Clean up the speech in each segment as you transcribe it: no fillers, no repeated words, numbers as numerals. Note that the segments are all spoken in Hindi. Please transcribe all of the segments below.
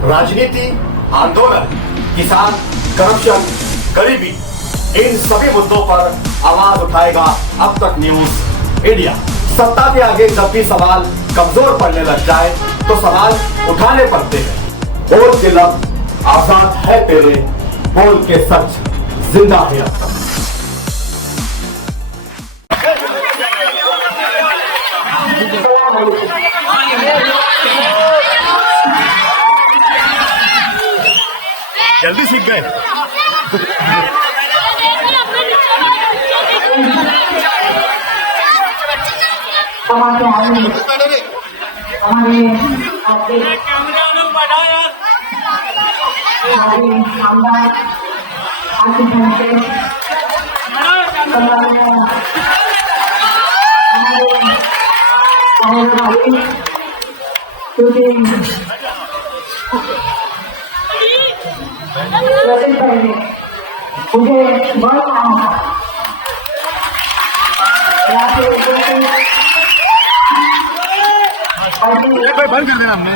राजनीति, आंदोलन, किसान, करप्शन, गरीबी, इन सभी मुद्दों पर आवाज उठाएगा अब तक न्यूज इंडिया। सत्ता के आगे जब भी सवाल कमजोर पड़ने लग जाए तो सवाल उठाने पड़ते हैं। बोल के लब आजाद है तेरे, बोल के सच जिंदा है अब तक। जल्दी सीख गए। हमारे मुझे बहुत भाई बंद कर देना हमने।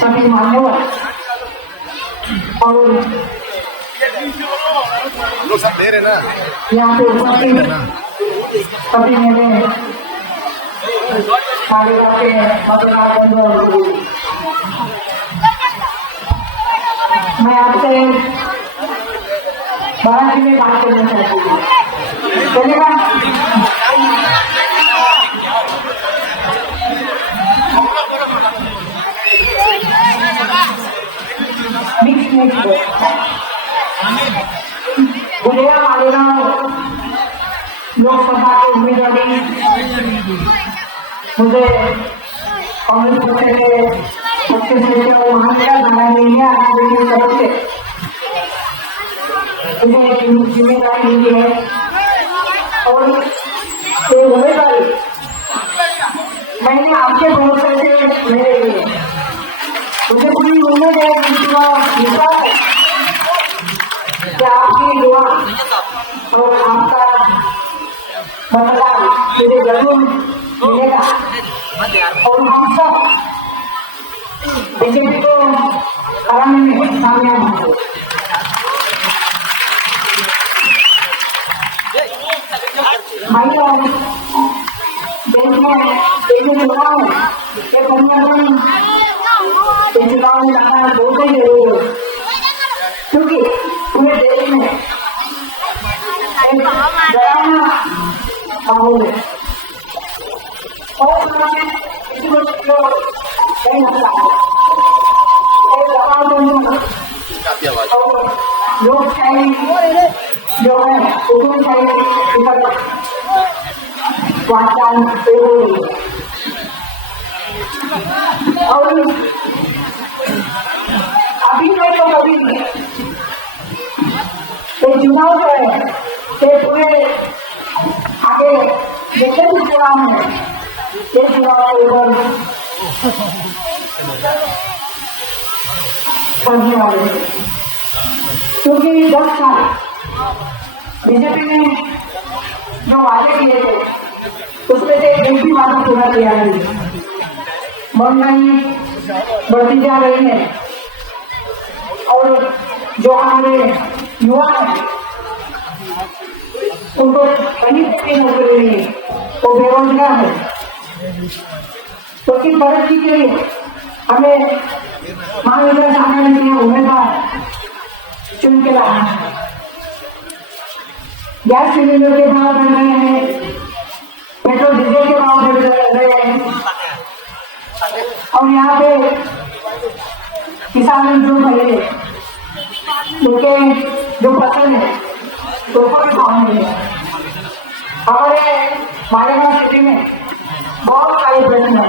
सभी मान्यवर और लोग सब दे रहे ना, यहाँ पे उपस्थित सभी मेरे कार्यक्रम के मतदाता बंधु, मैं आपसे 12 में बात करना चाहती हूँ। चलेगा? बुढ़िया मालेगांव लोकसभा के उम्मीदवारी मुझे कांग्रेस पक्ष से महानगर नारायण की तरफ से मुझे एक जिम्मेदारी मिली है और ये जिम्मेदारी मैंने आपके भरोसे से ले ली है। मुझे पूरी उम्मीद है विश्वास है कि आपकी दुआ और आपका मतदान मुझे जरूर मिलेगा और हम सब बीजेपी को हराने में कामयाब होंगे। भाइयों, देश में चुनाव ये परिवर्तन चुनाव में जाना बहुत ही जरूरी है, क्योंकि पूरे देश में एक डरावना माहौल है और किसी को नहीं लगता और दबाव और लोकशाही जो है हुकूमशाही पहचान और अभी नहीं तो कभी ये चुनाव जो है ये पूरे आगे जितने भी चुनाव है ये चुनाव के ऊपर पड़ने वाले हैं, क्योंकि 10 साल बीजेपी ने जो वादे किए थे उसमें से एक भी वादा पूरा किया नहीं। महंगाई बढ़ती जा रही है और जो हमारे युवा हैं उनको कहीं भी नौकरी नहीं है, वो बेरोजगार है। तो इस तरक्की के लिए हमें महानगर सामान्य के उम्मीदवार चुन के लाना है। गैस सिलेंडर के भाव बढ़ रहे हैं, पेट्रोल डीजल के भाव बढ़ रहे हैं और यहाँ पे किसान जो भले उनके जो फसल है तो भी भाव नहीं है। हमारे मालेगांव सिटी में बहुत सारे प्रश्न है।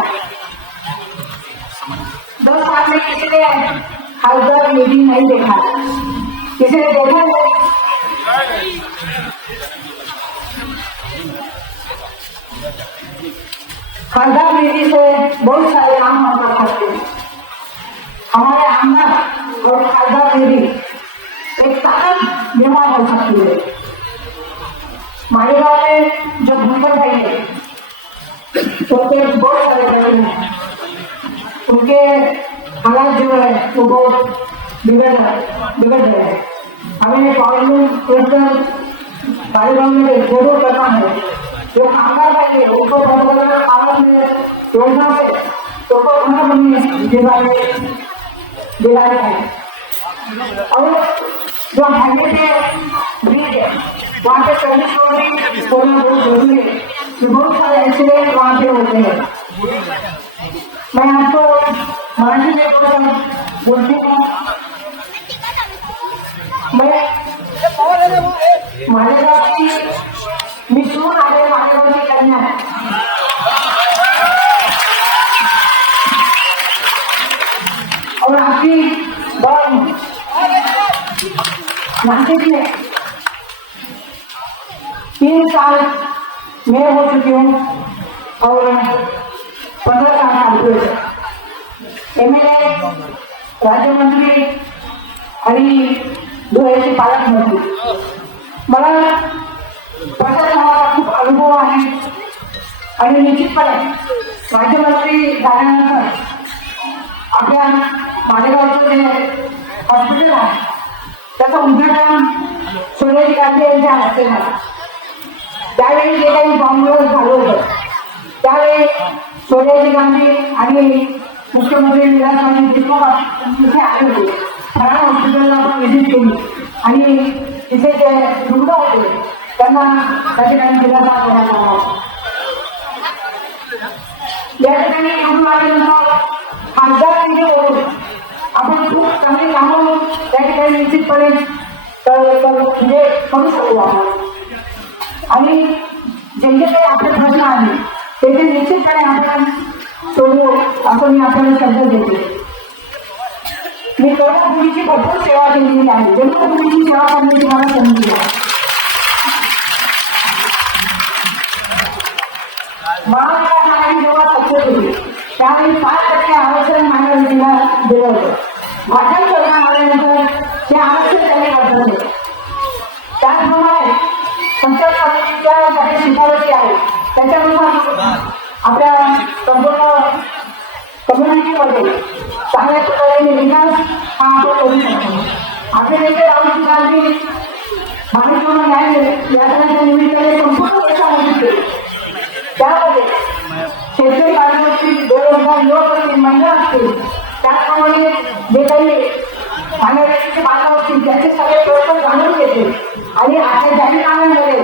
10 साल में किसी ने खासदार निधि नहीं देखा, किसी ने देखा है? खासदार निधि से बहुत सारे काम हम कर सकते हैं। हमारे आमदन और खासदार निधि एक ताकत जमा हो सकती है। मालेगांव में जो भूखल भाई है उनके बहुत सारे कारण हैं, उनके हालात जो है वो बहुत बिगड़ रहे हैं। हमें गवर्नमेंट कार्यक्रम में जरूर करना है। जो कामगार भाई उनको आवाज में योजना से तो दिलाने है। और जो हाईवे पे ब्रिज है वहाँ पे सर्विस रोड होना बहुत जरूरी है। बहुत सारे एक्सीडेंट वहाँ पे होते हैं। मैं आपको मराठी में बोलती हूँ। मैं मालेगावची मिसळून आले मालेगावची कन्या और आपकी बहन नासिक में 3 साल मैं हो चुकी हूँ और 15 साल हुए एमएलए राज्य मंत्री आणि धुळ्याचे पालकमंत्री मला प्रशासन हा खूप अनुभव आहे आणि निश्चितपणे राज्यमंत्री झाल्यानंतर आपल्या मालेगावचं जे हॉस्पिटल आहे त्याचं उद्घाटन सोनिया गांधी यांच्या हस्ते झालं। त्यावेळी जे काही बॉम्बवर झालं होतं त्यावेळी सोनिया गांधी आणि मुख्यमंत्री विलासराव देशमुख इथे आले होते। फराळ हॉस्पिटलला आपण व्हिजिट केली आणि तिथे जे रुग्ण होते त्यांना त्या ठिकाणी दिलासा करण्यात आला होता। या ठिकाणी रुग्ण आल्यानंतर खासदार निधी करून आपण खूप चांगली कामं त्या ठिकाणी निश्चितपणे म्हणजे करू शकतो आपण आणि जे जे काही आपले प्रश्न आहे ते निश्चितपणे आपण सोडवू असं मी आपल्याला शब्द देते। मी कर्मभूमीची भरपूर सेवा केलेली आहे। जन्मभूमीची सेवा करण्याची मला संधी आहे। महाराष्ट्र आघाडी जेव्हा सत्तेत होती त्यावेळी 5% आरक्षण मायनॉरिटीला दिलं होतं। भाजप सरकार आल्यानंतर ते आरक्षण त्यांनी वाढवले। त्याचप्रमाणे पंचायत समितीच्या काही शिफारसी आहेत त्याच्यानुसार आपल्या संपूर्ण कम्युनिटीमध्ये चांगल्या प्रकारे विकास हा आपण करू शकतो। आपले नेते राहुल गांधी महाराष्ट्र न्याय यात्राच्या निमित्ताने संपूर्ण देशामध्ये केले। त्यामध्ये शेतकरी बांधवांची बेरोजगार युवक असतील महिला असतील त्याचप्रमाणे जे काही मानवतेचे बांधव असतील त्यांचे सगळे प्रश्न जाणून घेतले आणि आता जाहीरनाम्यामध्ये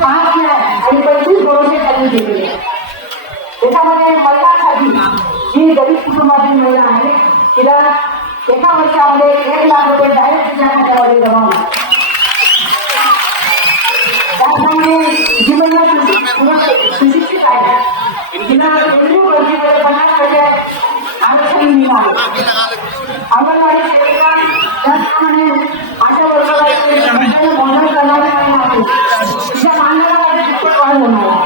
5 न्याय आणि 25 भरोसे त्यांनी दिलेले। त्याच्यामध्ये महिलांसाठी जी गरीब कुटुंबातील महिला आहे तिला एका वर्षामध्ये 1 लाख रुपये डायरेक्ट तिच्या खात्यामध्ये जमा होणार। त्याचप्रमाणे जी महिला सुशिक्षित आहे तिला रेल्वे भरतीमध्ये 50% आरक्षण मिळाले। अंगणवाडी सेविका त्याचप्रमाणे अशा वर्गाला बोनस करणारे महिला आहे तिच्या मानधनामध्ये तितकं वाढ होणार आहे।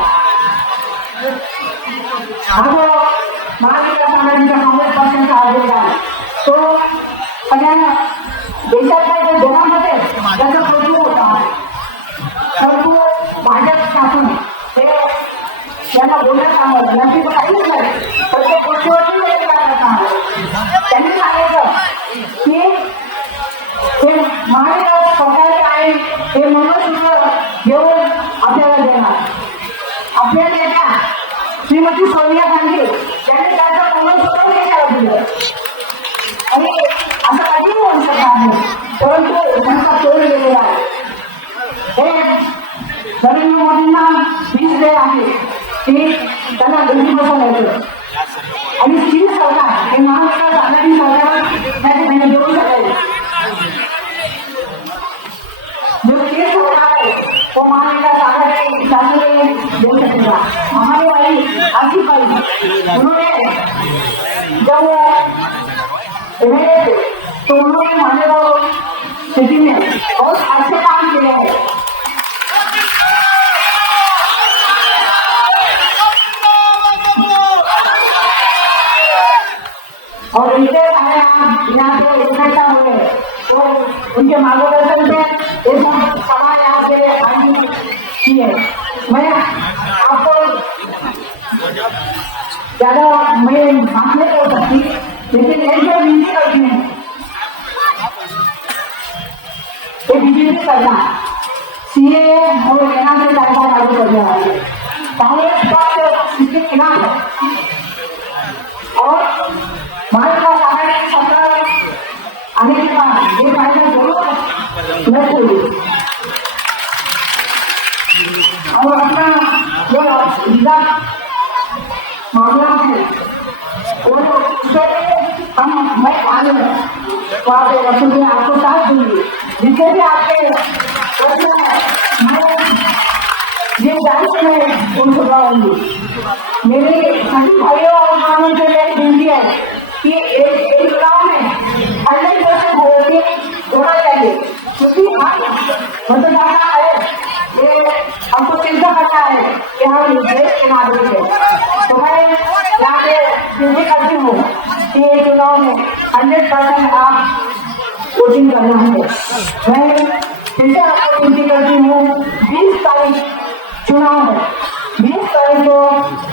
हा जो महाविकास आघाडीचा काँग्रेस पक्षाचा आदेश आहे तो सगळ्या देशाच्या जगामध्ये त्याचा कौतुक होता। परंतु भाजप शासन हे यांना बोलण्यात सांगत यांची काहीच नाही। प्रत्येक गोष्टीवरती व्यक्त करण्यात आलं। त्यांनी सांगितलं की हे महाविकास सरकारचे आहे हे मंगळसूत्र घेऊन आपल्याला देणार। आपल्या नेत्या श्रीमती सोनिया गांधी यांनी त्याचं मंगळसूत्र देशाला दिलं आणि असं कधीही होऊ शकणार नाही परंतु त्यांचा तोड गेलेला आहे। हे नरेंद्र मोदींना 20 वेळ आहे की त्यांना घरी बसवायचं आणि स्थिर सरकार हे महाविकास आघाडी सरकार त्या ठिकाणी देऊ शकेल। जो स्थिर सरकार आहे तो महाविकास आघाडी शासन देऊ शकेगा। हमारी वाली आसिफ भाई उन्होंने जब एमएलए थे तो उन्होंने मालेगांव सिटी में बहुत अच्छे काम किए हैं। और इनके सारे आप यहाँ पे इकट्ठा हुए तो उनके मार्गदर्शन से ये सब समाज यहाँ से आगे किए। मैं आपको ज्यादा मैं बात नहीं कर सकती, लेकिन एक जो विनती करती हूँ ये बीजेपी करना सीए और लेना से कायदा लागू करने वाले कांग्रेस का इसके खिलाफ है और भाजपा कांग्रेस की सरकार आने के बाद ये फायदा जरूर न छोड़िए और अपना जो विधान मामला है और उसके हम मैं आने वहाँ पे रसूल में आपको साथ दूंगी जिससे भी आपके प्रश्न है मैं ये जान के मैं उन सुनाऊंगी मेरे सभी भाइयों और बहनों से मेरी विनती है कि एक चुनाव में 100% वोटिंग होना चाहिए क्योंकि हम मतदाता है ये हमको चिंता करना है कि हम देश के नागरिक है तो मैं यहाँ पे विनती करती हूँ कि ये चुनाव में 100% आप वोटिंग करना है मैं फिर से आपको विनती करती हूँ 20 तारीख चुनाव है 20 तारीख को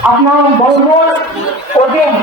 अपना बहुमत वोटिंग